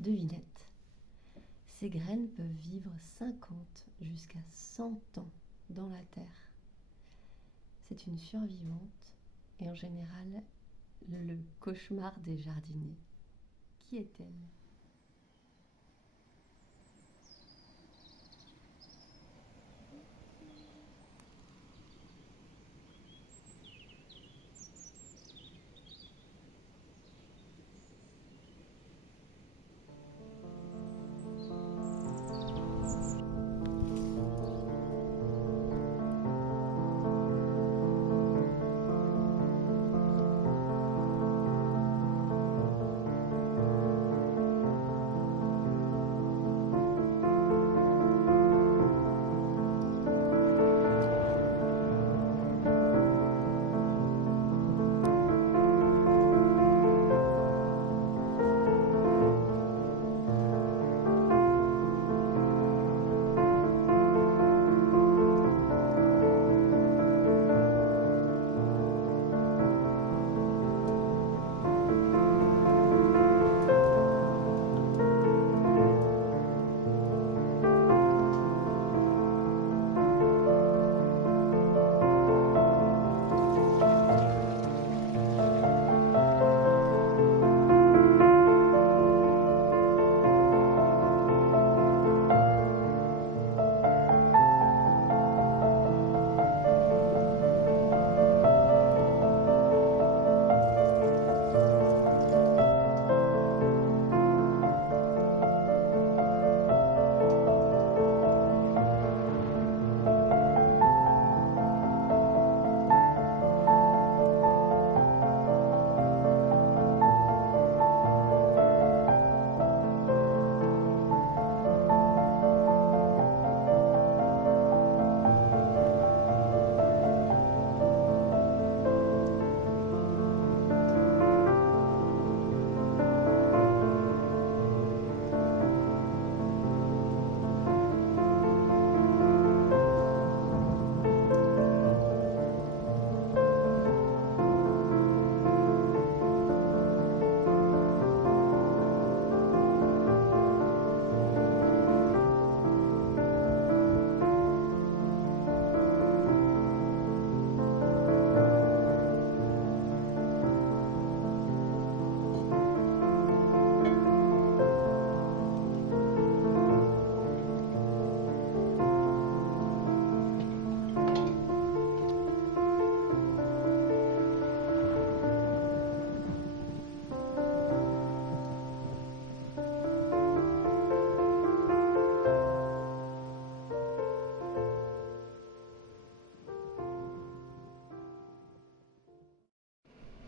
Devinette. Ces graines peuvent vivre 50 jusqu'à 100 ans dans la terre. C'est une survivante et en général le cauchemar des jardiniers. Qui est-elle?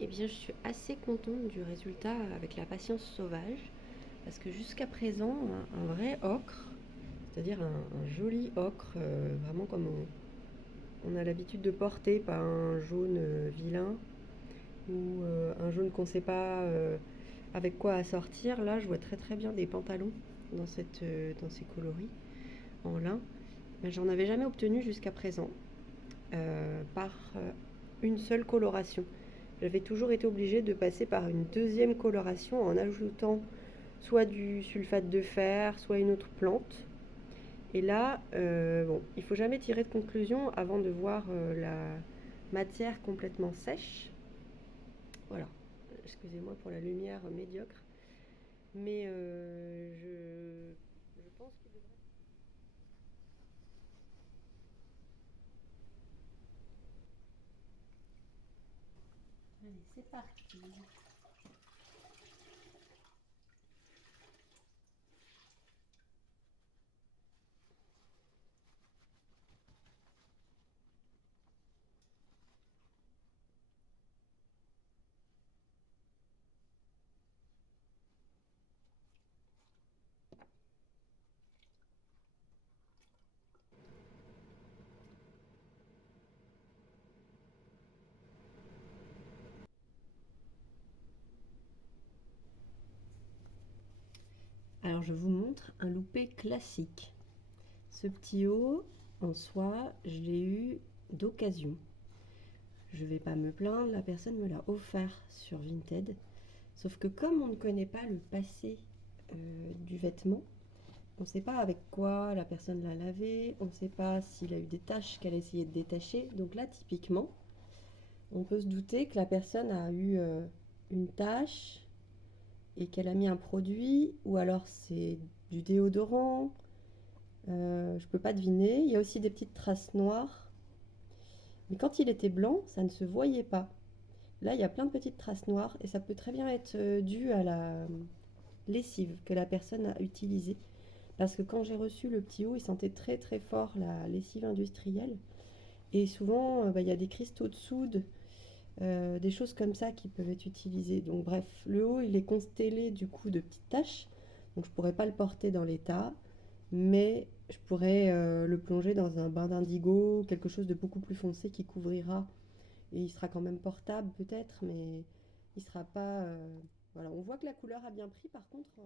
Eh bien, je suis assez contente du résultat avec la patience sauvage, parce que jusqu'à présent, un vrai ocre, c'est-à-dire un joli ocre, vraiment comme on a l'habitude de porter, pas un jaune vilain ou un jaune qu'on ne sait pas avec quoi assortir. Là, je vois très très bien des pantalons dans ces coloris en lin. Mais j'en avais jamais obtenu jusqu'à présent par une seule coloration. J'avais toujours été obligée de passer par une deuxième coloration en ajoutant soit du sulfate de fer, soit une autre plante. Et là, bon, il ne faut jamais tirer de conclusion avant de voir la matière complètement sèche. Voilà, excusez-moi pour la lumière médiocre, mais je pense qu'il devrait... Allez, c'est parti. Alors je vous montre un loupé classique. Ce petit haut, en soi, je l'ai eu d'occasion. Je vais pas me plaindre, la personne me l'a offert sur Vinted. Sauf que comme on ne connaît pas le passé du vêtement. On ne sait pas avec quoi la personne l'a lavé, on ne sait pas s'il a eu des taches qu'elle a essayé de détacher. Donc là, typiquement, on peut se douter que la personne a eu une tache et qu'elle a mis un produit, ou alors c'est du déodorant. Je peux pas deviner. Il y a aussi des petites traces noires. Mais quand il était blanc, ça ne se voyait pas. Là, il y a plein de petites traces noires et ça peut très bien être dû à la lessive que la personne a utilisée. Parce que quand j'ai reçu le petit haut, il sentait très très fort la lessive industrielle. Et souvent, il y a des cristaux de soude, des choses comme ça qui peuvent être utilisées. Donc bref, le haut, il est constellé du coup de petites taches. Donc je ne pourrais pas le porter dans l'état, mais je pourrais le plonger dans un bain d'indigo, quelque chose de beaucoup plus foncé qui couvrira. Et il sera quand même portable peut-être, mais il sera pas... voilà, on voit que la couleur a bien pris par contre.